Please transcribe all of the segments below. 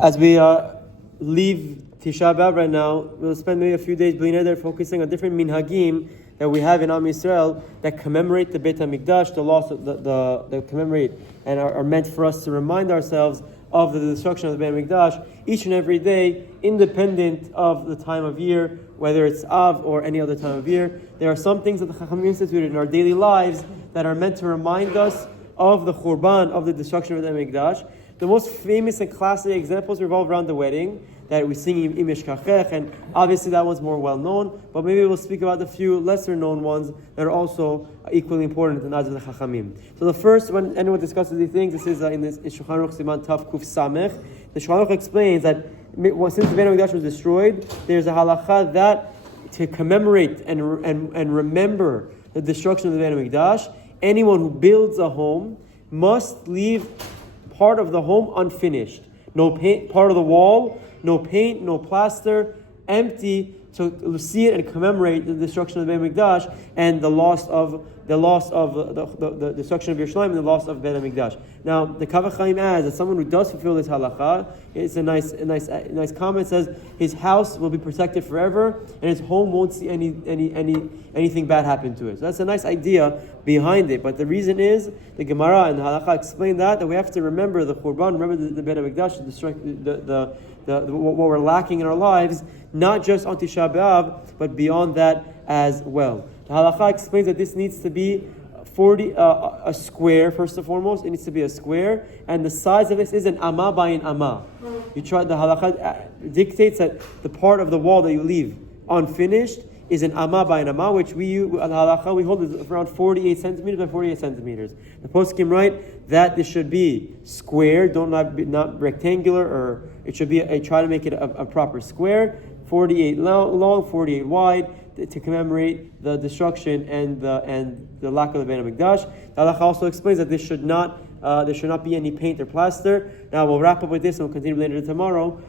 As we leave Tisha B'Av right now, we'll spend maybe a few days focusing on different minhagim that we have in Am Yisrael that commemorate the Bet Hamikdash, the loss of the commemorate and are meant for us to remind ourselves of the destruction of the Bet Hamikdash each and every day, independent of the time of year, whether it's Av or any other time of year. There are some things that the Chachamim instituted in our daily lives that are meant to remind us of the Churban, of the destruction of the Bet Hamikdash. The most famous and classic examples revolve around the wedding that we sing Im Eshkachech, and obviously that one's more well known, but maybe we'll speak about the few lesser known ones that are also equally important in the eyes of the Chachamim. So the first, when anyone discusses these things, this is in Shulchan Aruch Siman Tav Kuf Samech. The Shulchan Aruch explains that since the Bet Hamikdash was destroyed, there's a halacha that to commemorate and remember the destruction of the Bet Hamikdash, anyone who builds a home must leave part of the home unfinished. No paint, part of the wall, no paint, no plaster, empty, to see it and commemorate the destruction of the Bet Hamikdash and the loss of the destruction of Yerushalayim and the loss of Bet Hamikdash. Now, the Kav HaChaim adds that someone who does fulfill this halacha, it's a nice comment. It says his house will be protected forever and his home won't see anything bad happen to it. So that's a nice idea behind it. But the reason is the Gemara and the halacha explain that we have to remember the Churban, remember the Bet Hamikdash, what we're lacking in our lives, not just on Tisha B'Av, but beyond that as well. The halacha explains that this needs to be a square, first and foremost. It needs to be a square, and the size of this is an amma by an amma. The halacha dictates that the part of the wall that you leave unfinished is an amma by an amma, which we hold is around 48 centimeters by 48 centimeters. The poskim write that this should be square, not rectangular, or it should be try to make it a proper square, 48 long, 48 wide, to commemorate the destruction and the lack of the Bet Hamikdash. The halacha also explains that there should not be any paint or plaster. Now we'll wrap up with this and we'll continue later tomorrow.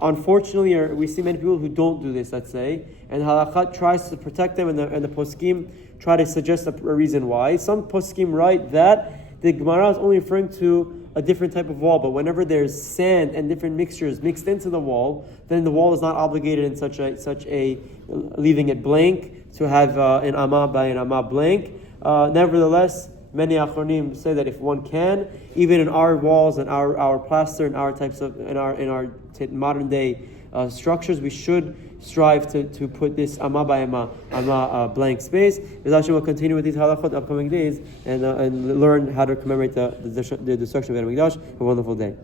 Unfortunately, we see many people who don't do this, let's say, and halakha tries to protect them, and the poskim try to suggest a reason why. Some poskim write that the Gemara is only referring to a different type of wall, but whenever there's sand and different mixtures mixed into the wall, then the wall is not obligated in such a leaving it blank to have an amma by an amma blank. Nevertheless, many achronim say that if one can, even in our walls and our plaster and our types of in our modern day structures, we should strive to put this amma by amma blank space. We'll continue with these halachot upcoming days and learn how to commemorate the destruction of the Bet Hamikdash. Have a wonderful day.